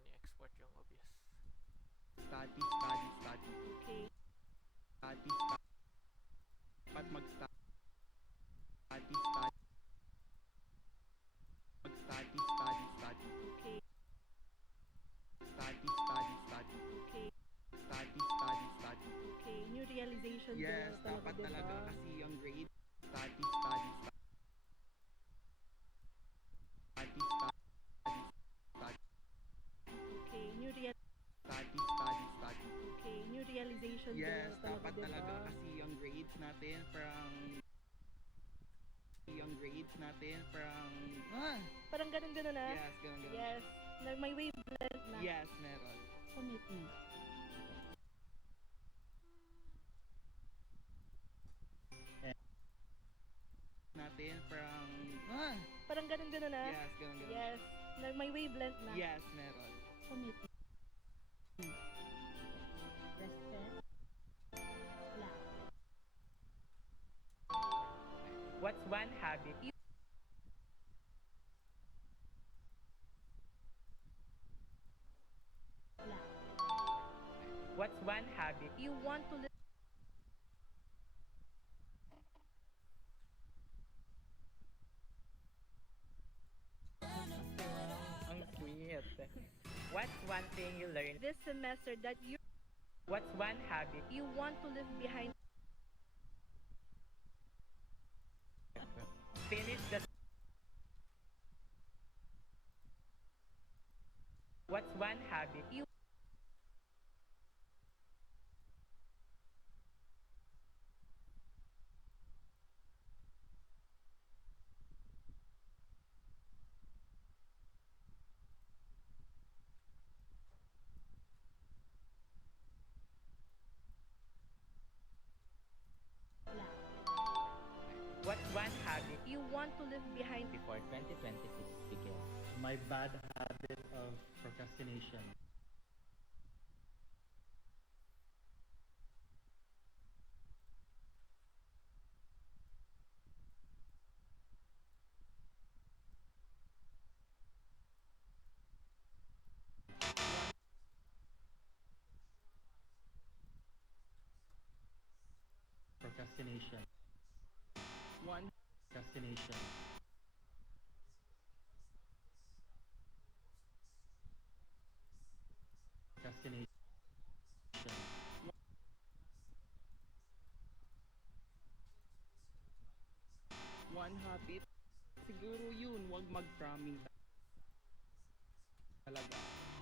kailangan i-export yung OBS. Study. Okay. Study. Dapat mag-study. Study. Mag-study. Okay. Study. Okay. Study. Okay. New realization Yes, talaga, dapat diba? talaga kasi yung grade. Study. Okay. New real. Study. Okay. New realization Yes, talaga, dapat diba? talaga kasi yung grades natin from Parang ganun na. yes, ganun. Yes. May wavelength na. Yes, meron. Commitment. Natin from Parang ganun na. yes, ganun. Yes. May wavelength na. Yes, meron. Commitment. Respect. Love. What's one habit Love. What's one habit You want to live. ang sweet? What's one thing you learned? This semester that you What's one habit want to leave behind. finish the What's one habit You love. What's one habit You want to leave behind. before 2026 begins? My bad habit of procrastination. Procrastination. One. Procrastination. Procrastination. One habit. Siguro yun, wag mag-cramming talaga.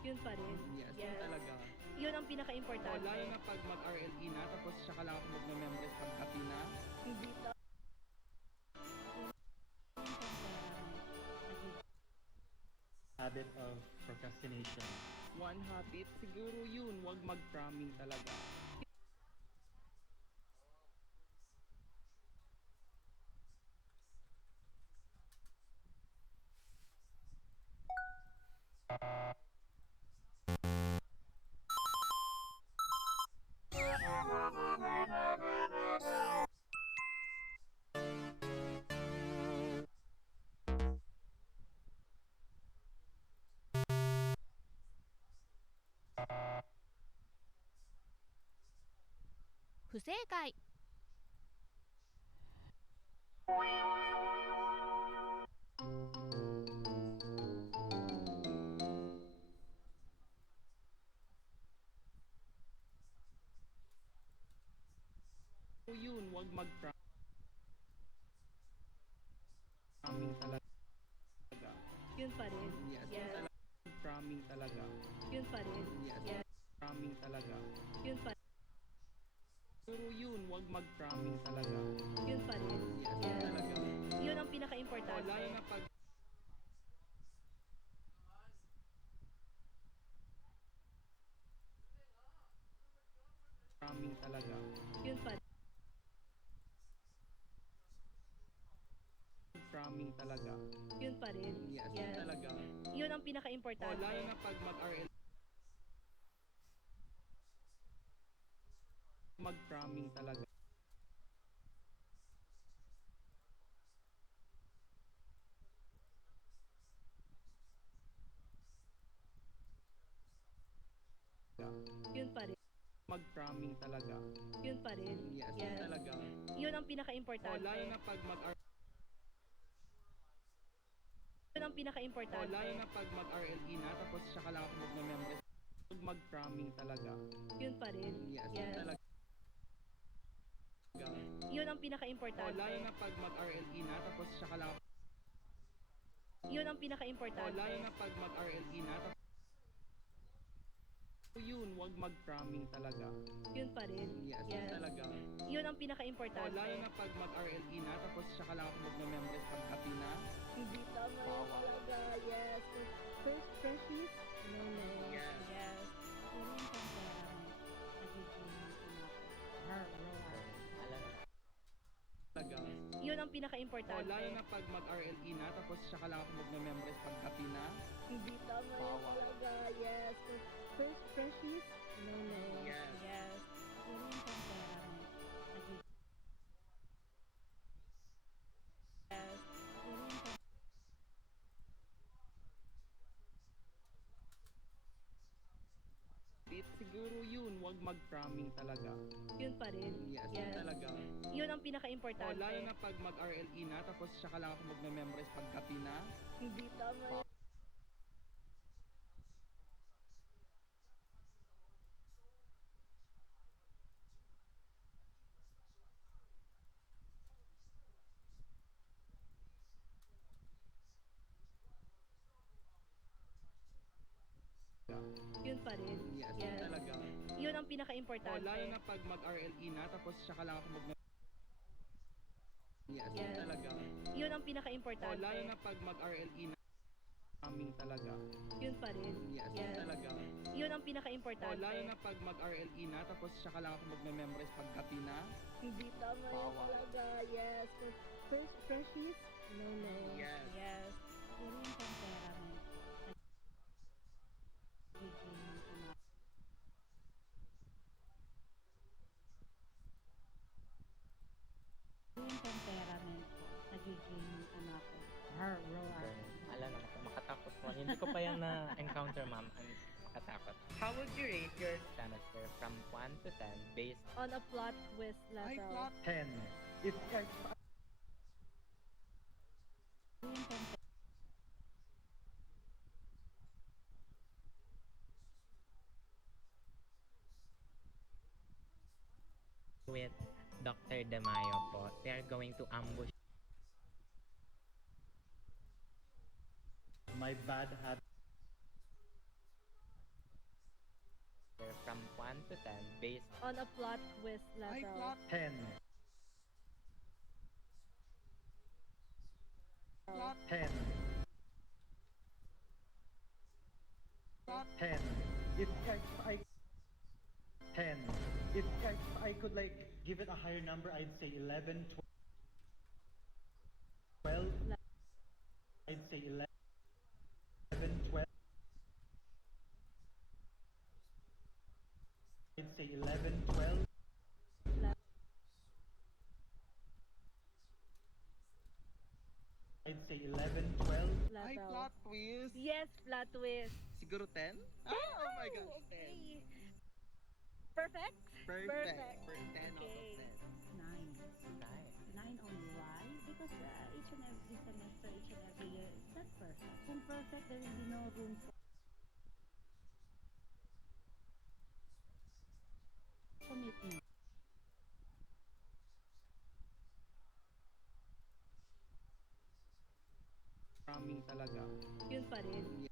Yun pa rin. Yes, yun talaga. Yun ang O, pinaka-importante. lalo na pag mag-RLE na, tapos siya ka lang ako mag-memorize pag happy na. Hindi to. Habit of procrastination. One habit. Siguro yun, wag mag-cramming talaga. So yun, wag mag-cramming talaga. Yun pa rin. Yes, yun talaga. Cramming talaga. Yun pa rin. Yes, cramming talaga. Yun pa Siguro yun, wag mag-cramming talaga. Yun pa rin. Yes, yun talaga. Yun ang O, pinaka-importante. lalo na pag cramming talaga. Yun pa rin. Cramming talaga. Yun pa rin. Yes, yun talaga. Yun ang O, pinaka-importante. lalo na pag mag-RL mag-cramming talaga. mag-cramming talaga. Yun pa rin. Yes, Yes. talaga. Yun ang O pinaka-importante. lalo na pag Yun ang pinaka-importante. mag-RLE na tapos siya ka lang ako magme-memorize. Mag-cramming talaga. Yun pa rin. Yes, Yes. talaga. Yun ang O pinaka-importante. lalo na pag mag-RLE na tapos siya ka lang ako. Yun ang O pinaka-importante. lalo na pag mag-RLE na tapos yun, wag mag-cramming talaga. Yun pa rin. Yes, Yes. talaga. Yun ang O pinaka-importante. lalo na pag mag-RLE na tapos siya ka lang ako magme-memorize pagkati na. Hindi tama yun talaga. Yes. First precious? No, no. Yes. Yes. Talaga. Yun ang O pinaka-importante. lalo na pag mag-RLE na tapos siya ka lang ako magme-memorize pagkati na. Hindi tama yun talaga. Yes. First precious? No, no. Yes. Yes. Yes. Siguro yun, wag mag-cramming talaga. Yun pa rin. Yes, Yes. talaga. Yun ang O pinaka-importante. lalo na pag mag-RLE na tapos siya ka lang ako magme-memorize pagkati na. Hindi tama yun. Yun pa rin. Yes, Yes. talaga. Yun ang O pinaka-importante. lalo na pag mag-RLE na tapos siya ka lang ako Yes, Yes. talaga. Yun ang O pinaka-importante. lalo na pag mag-RLE na cramming talaga. Yun pa rin. Yes, Yes. talaga. Yun ang O pinaka-importante. lalo na pag mag-RLE na tapos siya ka lang ako magme-memorize pagkati na. Hindi tama yun talaga. Yes. First precious? No, no. Yes. Yes. Alam na, makatakot mo. Hindi ko pa yan na-encounter, ma'am. Ang makatakot. How would you rate your semester from 1 to 10 based On a plot twist level. 10. If with Dr. Demayo po? They are going to ambush my bad habit, from 1 to 10 based On a plot twist level. 10. 10. 10. If I 10. If I could like give it a higher number, I'd say 11, 12. I'd say 11, 12. I'd say 11, 12. I'd say 11, 12. Ay, Level. plot twist. Yes, plot twist. Siguro 10? Oh my gosh, 10. Okay. Perfect? Perfect. For 10 out of Okay. 10. 9. Nice. 9 only. Why? Because each and every semester, each and every year, it's not perfect. When perfect, there will be no room for commitment. Cramming talaga. Yun pa rin.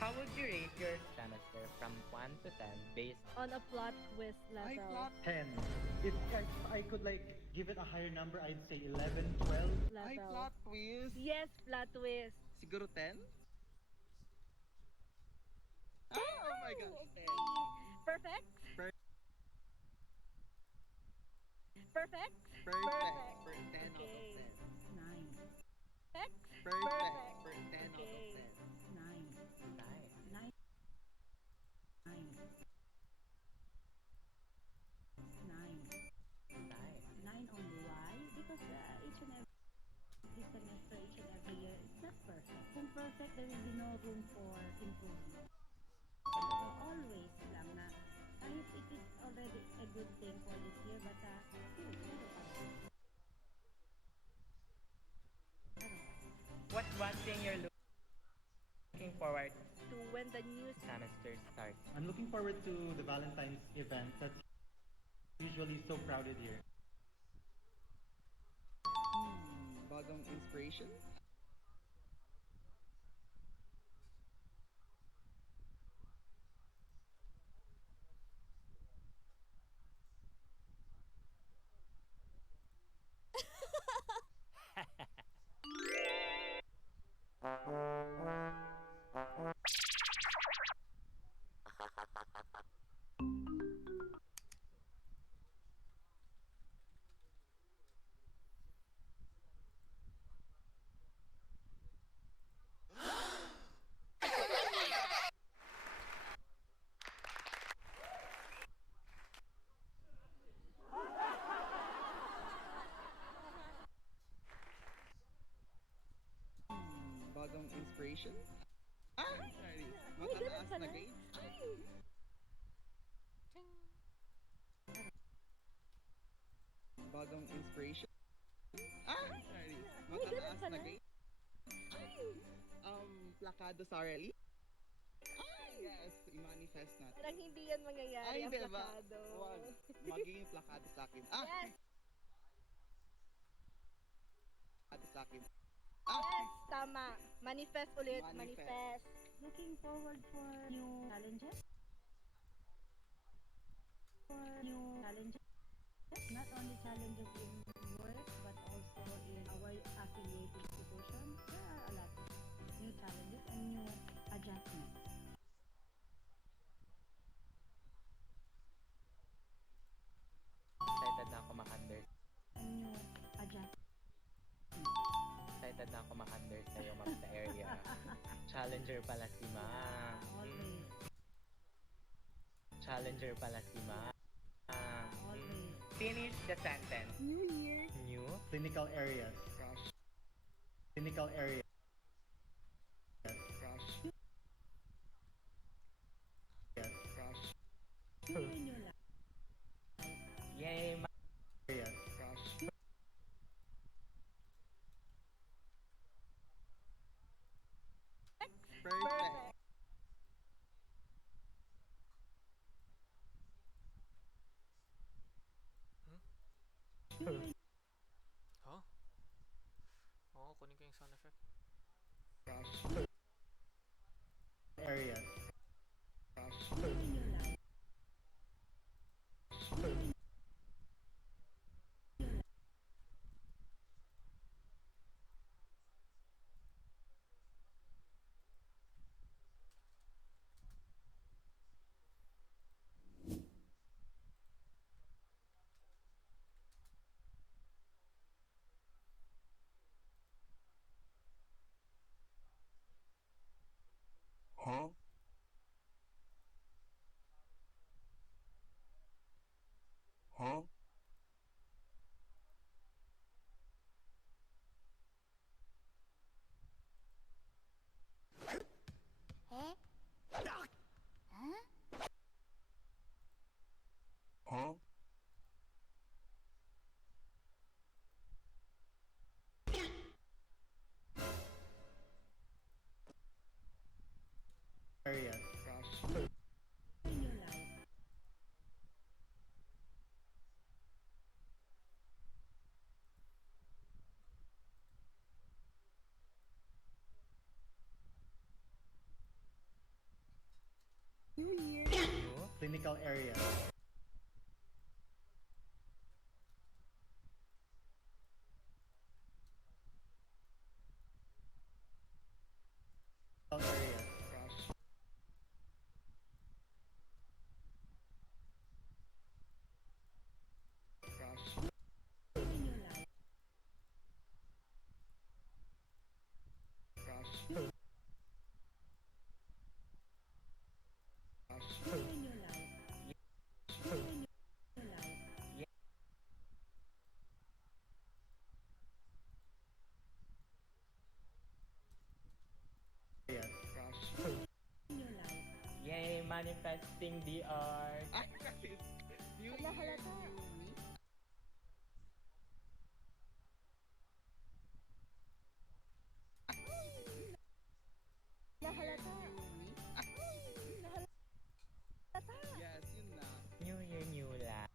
How would you rate your semester from 1 to 10 based On a plot twist Ay, level. plot. 10. If I could like give it a higher number, I'd say 11, 12. Ay, Level. plot twist. Yes, plot twist. Siguro 10? Oh my gosh, 10. Perfect? Per- Perfect? Perfect. For 10 out of Okay. 10. 9. Perfect? Perfect. For 10 out of Okay. 10. 9. nice? 9. 9. 9. Nice. 9 only. Why? Because each and every semester, each and every year, it's not perfect. When perfect, there will be no room for improvement. Always lang na kahit it is already already a good thing for this year, but still, I don't know. What's one thing you're looking forward To when the new semester starts? I'm looking forward to the Valentine's event that's usually so crowded here. Bagong inspiration? Bagong inspiration? Sorry. Matataas na grade? Bagong inspiration? Sorry. Matataas na grade? Plakado sa rally? Yes, i-manifest natin. Parang hindi yan mangyayari Ay, ang di ba? plakado. Wag. Magiging plakado sa akin. Yes, Plakado sa akin. yes, tama. Manifest ulit, Manifest. manifest. Looking forward for new challenges. Not only challenges in work, but also in our affiliate institutions. There are a lot of new challenges and new adjustments. Excited na ako makander. And new adjustments. Excited na ako makander sa'yo, ma'am, sa area. Challenger pala si ma'am. Always. Challenger pala si ma'am. Always. Finish the sentence. New Year. New Clinical areas. Crush. Clinical areas. Crush. Yes. Crush. New in your life. Yay, ma'am. Areas. Crush. Perfect. Huh? Oo, kunin ko yung sound effect. Crush. Areas. Crush. New in your life. Huh? Huh? Huh? Areas. Crush. In your life. New Year. New Clinical areas. Clinical areas. Crush. Crush. In your life. Crush. Crush. In your life. In your life. Areas. Crush. In your life. Yay, manifesting the art. Ay, kasi New Nahalata. Year, new me. Nahalata. New me. Nahalata. Yes, yun na. New Year, new life.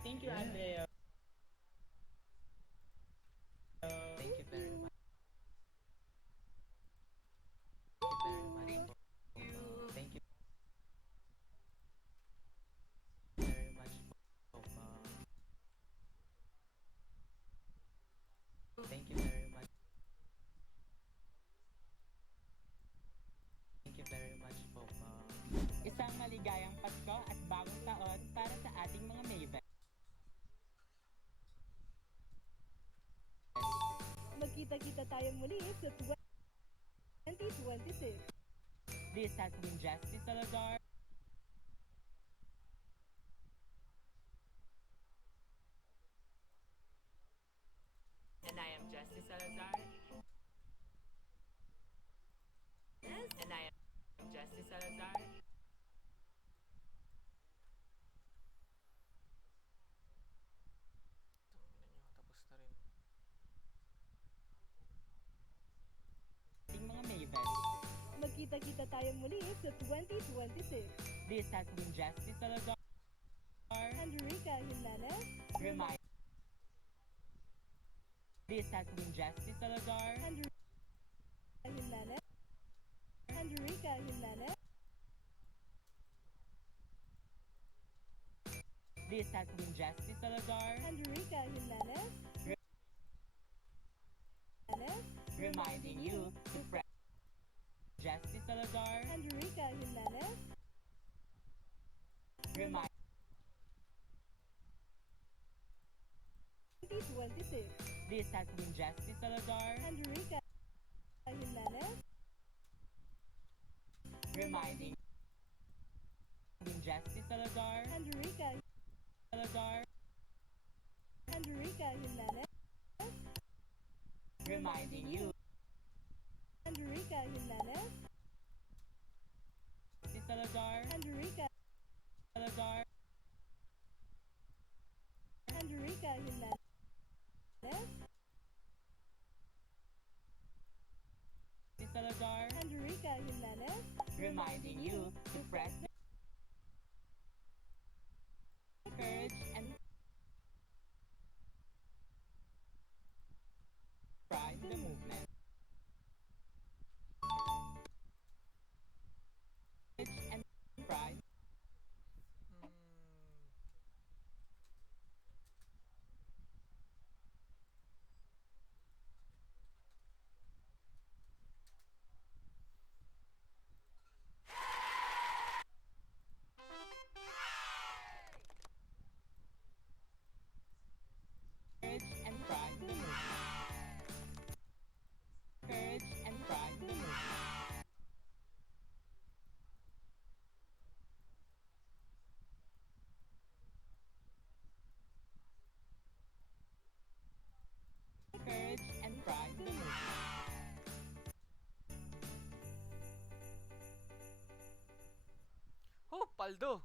Thank you, Andrea. Thank you very much. Thank you very much. Thank you very much. Thank you very much po, ma'am. Isang maligayang Pasko at bagong taon para sa ating mga Maven. Magkita-kita tayong muli sa 2026. This has been Justice Salazar. And I am Justice Salazar. And I am Justice Salazar. Tangina nyo, tapos na rin. Ating mga Maven. Magkita-kita tayong muli sa 2026. This has been Justice Salazar. Andrika Jimenez. Remind. This has been Justice Salazar. Andrika Jimenez. Andrika Jimenez. This has been Justice Salazar. Andrika Jimenez. Jimenez. Reminding you to press Justice Salazar. Andrika Jimenez. Remind. 2026. This has been Justice Salazar. Andrika Jimenez. Reminding. Justice Salazar. Andrika Salazar. Andrika Jimenez. Reminding you. Andrika Jimenez. Justice Salazar. Andrika Salazar. Andrika Jimenez. Justice Salazar. Andrika Jimenez. Reminding you to press courage and pride the movement. Courage and pride. Hmm. Courage and pride the movement. Courage and pride the movement. Courage and pride the movement. Oh, paldo!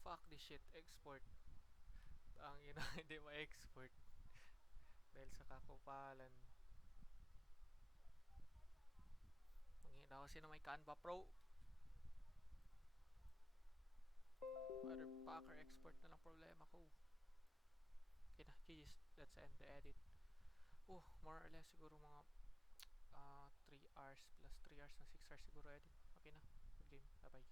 Fuck this shit. Export. Ang ina, hindi ma-export. Dahil sa kakupalan. Ang ina kasi na may Canva Pro. Motherfucker, export na lang problema ko. Okay na, GG's. Let's end the edit. Oh, more or less siguro mga 3 hours plus 3 hours na 6 hours siguro edit. Okay na, good game. Bye bye.